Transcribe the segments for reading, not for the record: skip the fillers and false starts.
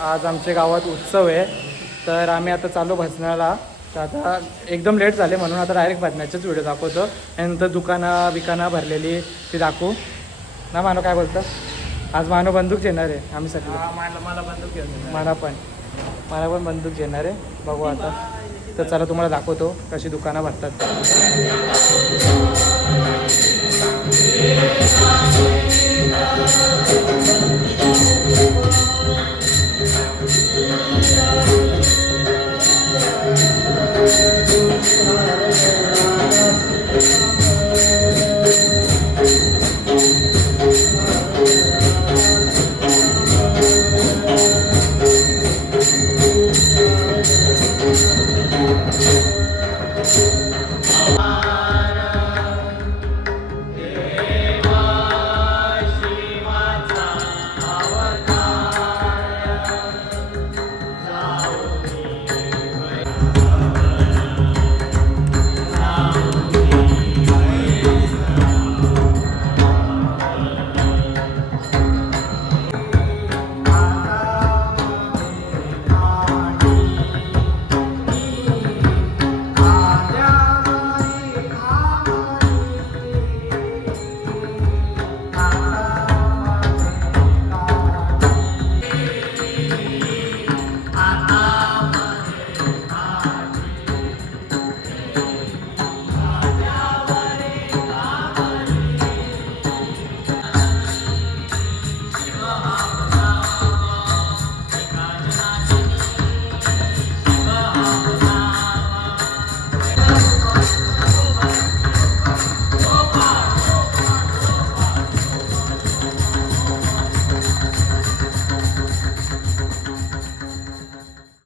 आज आमच्या गावात उत्सव आहे, तर आम्ही आता चालू भजनाला. तर आता एकदम लेट झाले म्हणून आता डायरेक्ट भजनाचेच व्हिडिओ दाखवतो. त्यानंतर दुकानं भरलेली ती दाखवू ना. मानो काय बोलतं? आज मानो बंदूक घेणार आहे. आम्ही सगळे मला बंदूक घेऊन मला पण बंदूक घेणार आहे. बघू आता. तर चला तुम्हाला दाखवतो कशी दुकानं भरतात.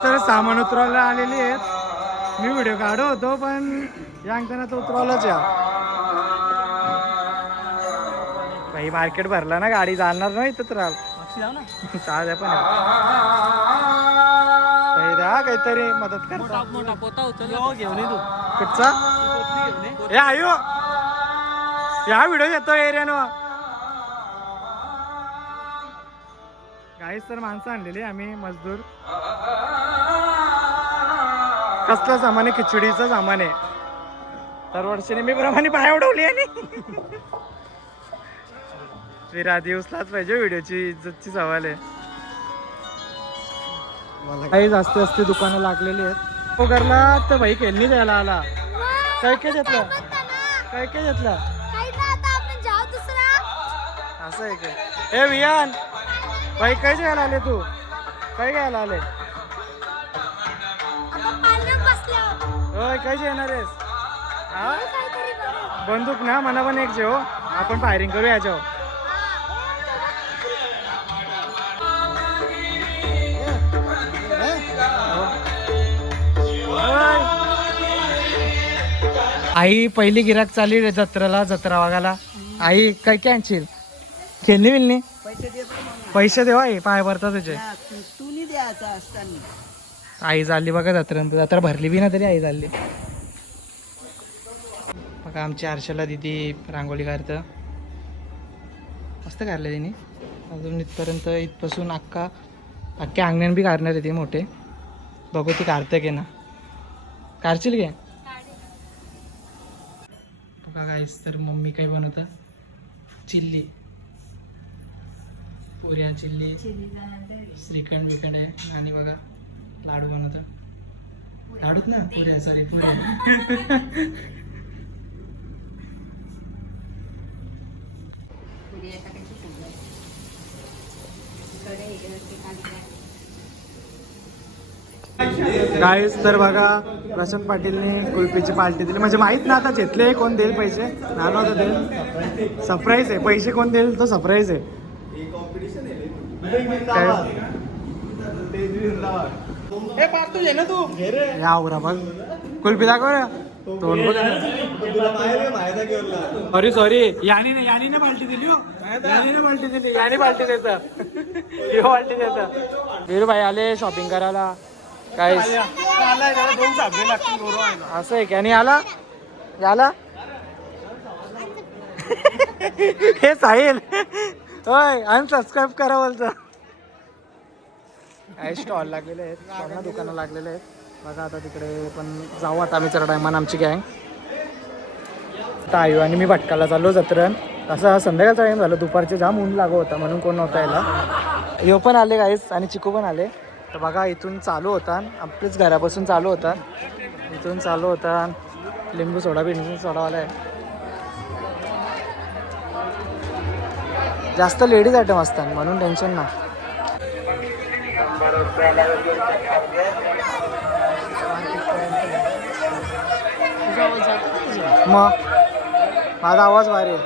तर सामान उतरवायला आलेली आहेत. मी व्हिडिओ काढत होतो पण या अंकना तर उतरवलाच या. काही मार्केट भरला ना, गाडी जाणार नाही तर राल चाल पण काहीतरी मदत करता. घेऊन तू कुठचा हे आयो या व्हिडिओ येतो एरियानो. काहीच तर माणसं आणलेली आम्ही मजदूर. कसलं सामान आहे? खिचडीचं सामान आहे. दरवर्षी नेहमीप्रमाणे पाय उडवली आणि आधी उचलाच पाहिजे. व्हिडिओची इज्जतची सवाल आहे. काही जास्ती जास्ती दुकानं लागलेली आहेत. पोगरला तर भाई खेळणी द्यायला आला. काय काय घेतलं? काय काय घेतलं? असं आहे काय? हे वियान भाई काय घ्यायला आले तू? काय घ्यायला आले? होय काय येणार आहेस? हा बंदूक ना मला पण एक जेव. आपण फायरिंग करू याच्यावर. आई पहिली गिराक चालली जत्रेला, जत्रा वागायला. आई काय काय आणशील? खेळणी बिलणी? पैसे देवा आई पाय भरता तुझे. आई चालली बघा जत्रेनंतर. जत्रा भरली बी ना तरी आई चालली बघा. आमची आरशाला दिदी रांगोळी काढतं. मस्त काढलं तिने. अजून इथपर्यंत इथपासून अख्ख्या अंगण्यान बी काढणार आहे ती मोठे. बघू ती काढतं की ना. काढशील घे बघा गाईस. तर मम्मी काय बनवतं? चिल्ली, पुऱ्या चिल्ली, श्रीखंड बिखंड आहे. आणि बघा लाडू बनवतं. लाडूत ना पुऱ्या, सॉरी पुऱ्या. गाईस तर बघा प्रशांत पाटीलने कुल्फीची पार्टी दिली. म्हणजे माहित ना आता घेतले कोण देईल पैसे. नाना होतं देईल. सरप्राईज आहे. पैसे कोण देईल तो सरप्राईज आहे. या आवरा बघ कुल्फी दाखव. तोंड बघ. सॉरी याने ना पालटी दिली हो. याने पालटी दिली. याने पालटी देतं. हे पालटी देतं. वीरू भाई आले शॉपिंग करायला. काय असं आहे की आणि आला याला हे साहिल होय अनसबस्क्राईब करा बोलतं. काही स्टॉल लागलेले आहेत. स्टॉलला दुकानं लागलेले आहेत बघा. आता तिकडे पण जाऊ आता आम्ही चढ टायमान आमची गँग. आता आयु आणि मी भटकाला चाललो जत्रण. असं संध्याकाळचा टाईम झालं. दुपारचे जाम ऊन लागू होता म्हणून कोण नव्हता यायला. यो पण आले गाईस आणि चिकू पण आले. तर बघा इथून चालू होता आपल्याच घरापासून चालू होता. इथून चालू होता लिंबू सोडा बिंबू सोडावाला आहे. जास्त लेडीज आयटम असतात म्हणून टेन्शन ना. मग माझा आवाज भारी आहे.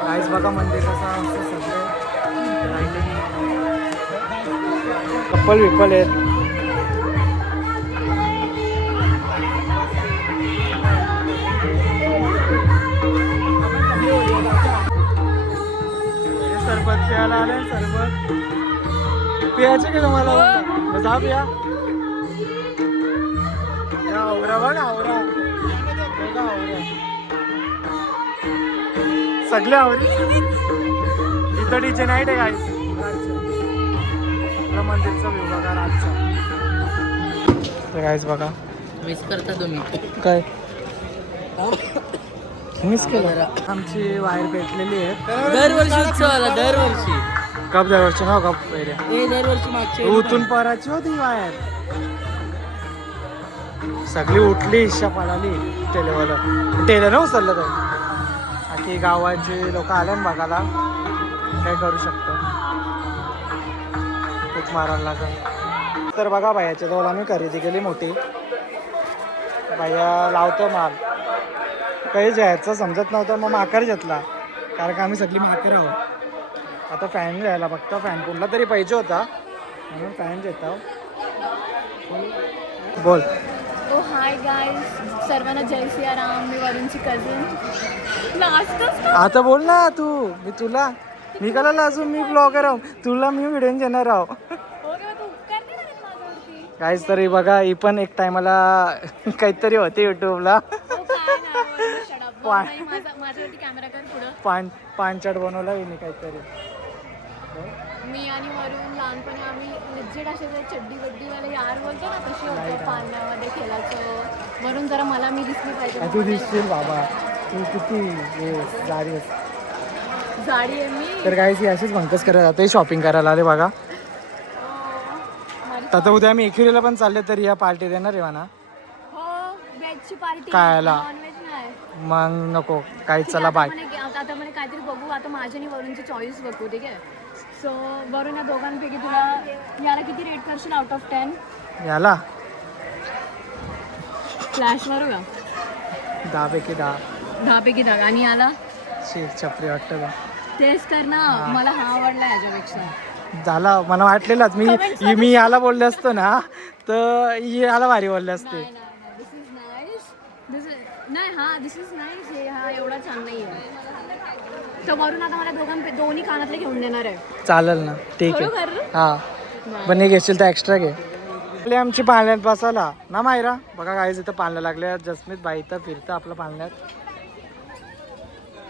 काहीच बघा मंदिर कसं असतं सगळं कपल विपल आहेत. सरबत प्यायला आले. सरबत पियाचे की तुम्हाला जा पिया. आवरा बघ आवरा सगळे आवरी. इथं डीजे नाईट आहे गाईस. आपलं मंदिरचा व्ह्यू बघा रातचा. गाईस बघा मिस करता तुम्ही काय मिस केलं. आमची वायर पेटलेली आहे. दरवर्षी उत्सव आला दरवर्षी. कप दरवर्षी ना कप पहिले दरवर्षी मागच्या उतून पराची होती वायर. सगळी उठली इच्छा पळाली. टेले ना उचललं तर बाकी गावाचे लोक आले ना बघायला. काय करू शकतो खूप मारायला लागत. तर बघा भाईच्या जवळ आम्ही खरेदी केली मोठी. भाईया लावतो माल. काही जायचं समजत नव्हतं मग माकर घेतला कारण का आम्ही सगळी माकर आहोत. आता फॅन घ्यायला फक्त फॅन कुठला तरी पाहिजे होता म्हणून फॅन घेत आहो. बोल. ओ हाय गाईज सर्वांना जय सियाराम. मी वरुणची कझिन. आता बोल ना तू. मी कला लाजू. मी ब्लॉगर आहो. तुला मी व्हिडिओ घेणार आहो. काहीच तरी बघा ही पण एक टायमाला काहीतरी होते युट्यूबला. पानचाट बनवला मी काहीतरी. मी आणि वरून लहानपणी आम्ही लेजिट असे चड्डी बड्डीवाले यार बोलतो ना तशी होतो. पाण्यामध्ये खेळायचं. वरून जरा मला मी दिसली पाहिजे. तू दिसशील बाबा. तू किती जाडी आहे मी. तर काहीच अशीच भंकस करायला जाते. शॉपिंग करायला आले बघा. आता उद्या आम्ही एख्युरीला पण चालले तर या पार्टी देणार आहे म्हणा. व्हेजची पार्टी. कायला नॉनव्हेज नाही मग नको काही. चला बाय. आता मला काहीतरी बघू. आता माझी आणि वरूनची चॉईस बघू. ठीक आहे. सो वरून या दोघांपैकी तुला याला किती रेट करशील आउट ऑफ 10? याला फ्लॅश मारू का? 10 पैकी 10. 10 पैकी 10. आणि याला शीख छपरी वाटतं का? टेस्ट कर ना. मला हा आवडला याच्यापेक्षा. झाला मला वाटलेलाच. मी याला बोलले असतो ना तर याला भारी बोलले असते. दिस इज नाईस. नाही हा दिस इज नाईस. हे हा एवढा छान नाही आहे. तर वरून आता मला दोन्ही कानातले घेऊन देणार आहे. चालेल ना ठीक आहे. हा पण हे घेशील तर एक्स्ट्रा घे. आमची पाळण्यात बसायला ना मायरा. बघा काहीच इथं पाळणं लागल्या. जसमीत बाई इथं फिरतं आपलं पाळण्यात.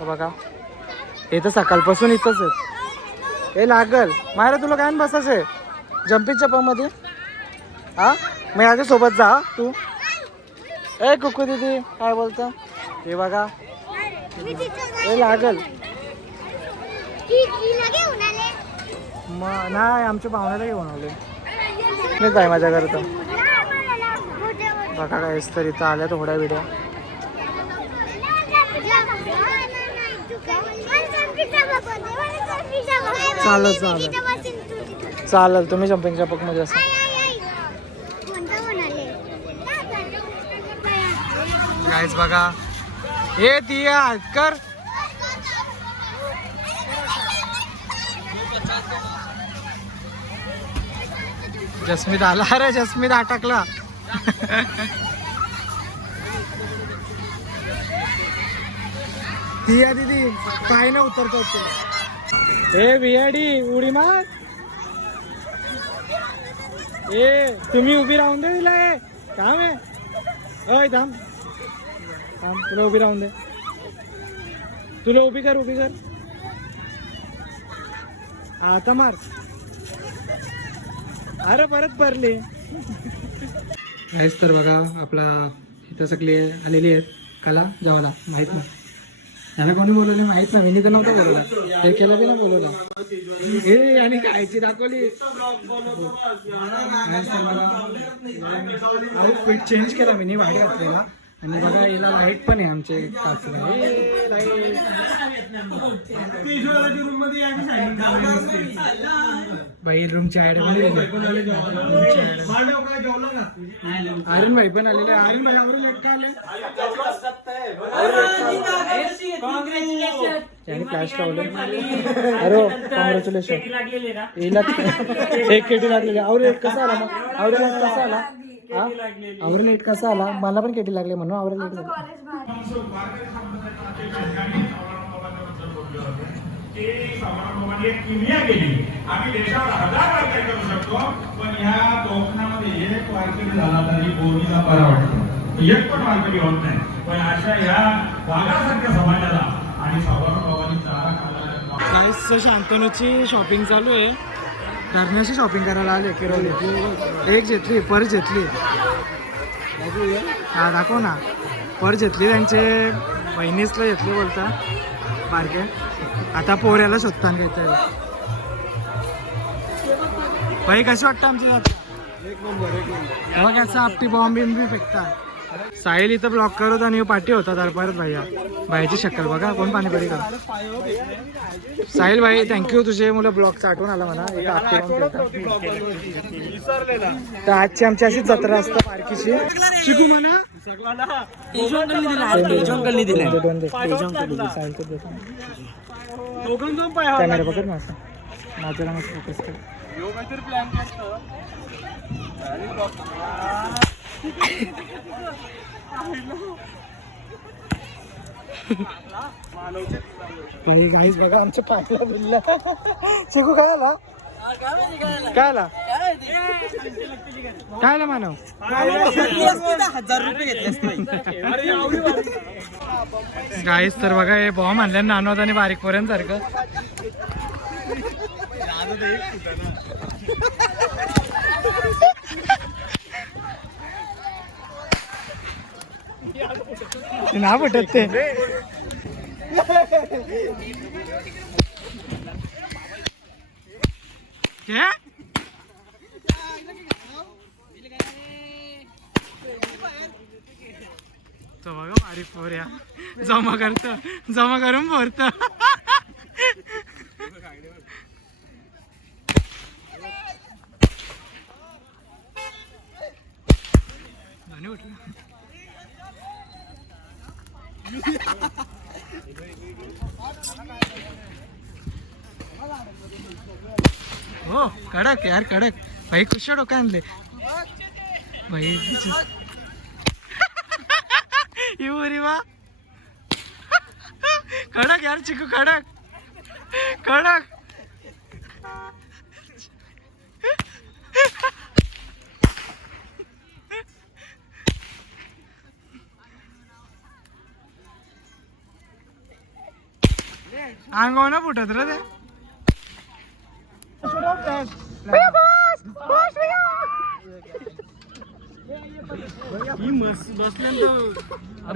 बघा हे तर सकाळपासून इथंच आहेत. हे लागल मायरा तुला काय बसायचं आहे जम्पिंगच्या पमध्ये. हा मग याच्यासोबत जा तू. ए कुकू दीदी काय बोलतं. हे बघा हे लागल. मग नाही आमच्या पाहुण्याला घेऊन आले. मीच आहे माझ्या घरात. बघा काहीच तर इथं आल्या थोड्या व्हिडिओ. चालेल तुम्ही जम्पिंगच्या पकमध्ये असा. गाईज बघा हे ती कर. जस्मीत आला, अरे जस्मीत अटकला. ती या दीदी काय ना उतरतो हे बियाडी उडी मार. ए तुम्ही उभी राहून दे तिला. काम आहे अय थांब थांब, तुला उभी राहून दे. तुला उभी कर, उभी कर. आता मार. अरे परत भरली. आहेच तर बघा आपला इथं सगळे आलेली आहेत कला जेवायला. माहित नाही त्याला कोणी बोलवले माहित नाही. मी तर नव्हतं बोलवला, हे केलं बी ना बोलवला. हे आणि कायची दाखवली. आउटफिट चेंज केला मी, वाईट घातलेला. आणि बघा हिला लाईट पण आहे आमचे काचला. बाई रूमची आयडिया आर्यन भाई पण आलेले. आर्यन भाई आवरून लेट का आले. त्याने फ्लॅश लावले. अरे कॉंग्रॅच्युलेशन. एक केटी लागलेली. आवरे कसा आला मग. आवरे कसा आला. हा आवरे लेट कसा आला. मला पण केटी लागले म्हणून आवरे लेट झाले. किमया केली. आम्ही देशावर 1000 वाक्य करू शकतो, पण ह्या कोकणामध्ये एक वाक्य झाला तरी बोलीला बरा वाटतो. एक पण वाक्य होत नाही. पण अशा ह्या वाघासारख्या समाजाला आणि सावरबाबांनी चारा खाल्ला. काहीच शांतनूची शॉपिंग चालू आहे. धरण्याची शॉपिंग करायला आले किरवली. एक घेतली, पर्स घेतली. हा दाखव ना. पर्स घेतली त्यांचे बहिणीसला घेतली बोलता बारके. आता पोऱ्याला शोधताना घेतोय. भाई कशी वाटतं आमची बघ असं आपटी बॉम्ब बिंबी फेकतात. साहिल इथं ब्लॉक करत आणि पाठी होता तर परत भैया. भाईची शक्कल बघा कोण पाणीपुरी का. साहिल भाई थँक्यू, तुझे मुलं ब्लॉगचा आठवण आला म्हणा. एक आपटी बॉम्ब तर आजची आमची अशी जत्रा असतं पार्कीची. शिकू म्हणा. कॅमेरा पकड ना असं माझ्याला मस्त फोकस कर. गाईस बघा आमच्या पायाला बोलला. शिकू काय आला. काय आला काय आला मानव. 1000 रुपये घेतले. गाईस तर बघा हे बॉम्ब आणल्या नानवत आणि बारीक पर्यंत सारखं. ना पटत ते. तो बघा बारीक पोऱ्या जमा करत जमा करून पोरत. हो कडक यार कडक. भाई कुशा डोका आणले भाई. वा कडक यार चिकू कडक कडक. अंगावर ना फुटत रे ते.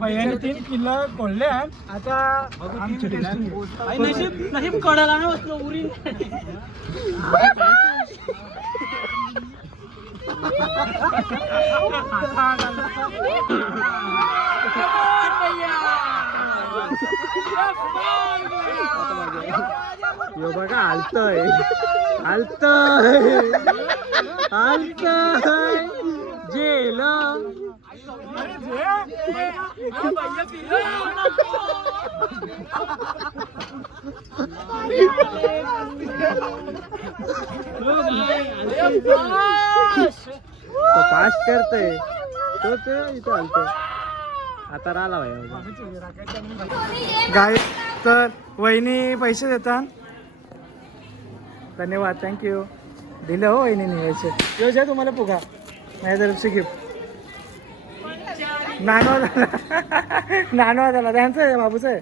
भैयाने 3 किल्ला कोल्हे. आता नशीब कडाला ना बसलो उरी. यो बघा हालतय हालतय हालतय जेल. फास्ट करतोय तो ते इथं आलतो आता राहिला गाय. तर वहिनी पैसे देतात. धन्यवाद, थँक्यू. दिलं हो वहिनीने यायचे योज आहे तुम्हाला पुगा माझ्या तरफची गिफ्ट. नानवा झाला त्यांचं आहे बाबूचं आहे.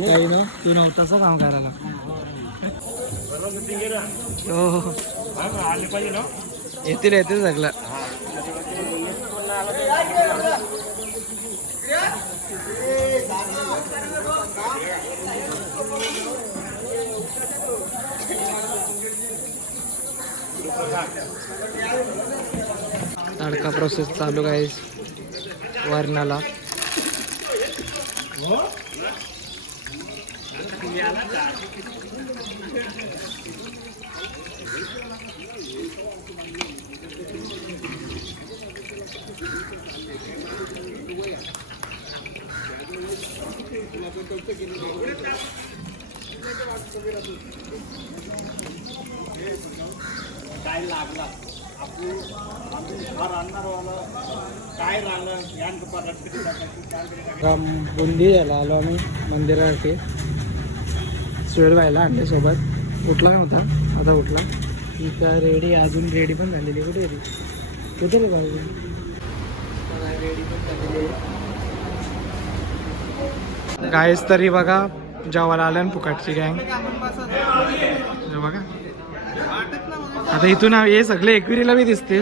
काही ना तू नव्हताच काम करायला. हो येतील येतील सगळं. तडका प्रोसेस चालू आहे वरणाला. काय लागला बुंदी यायला आलो आम्ही मंदिरावरती. स्वेड व्हायला आणले सोबत. उठला नव्हता आता उठला. इथं रेडी अजून रेडी पण झालेली. कुठे रेडी कुठे रे बाजू रेडी पण झालेली. गायस तरी बघा जेवायला आलं ना फुकटची गँग बघा. आता इथून हे सगळे एकविरीला बी दिसते.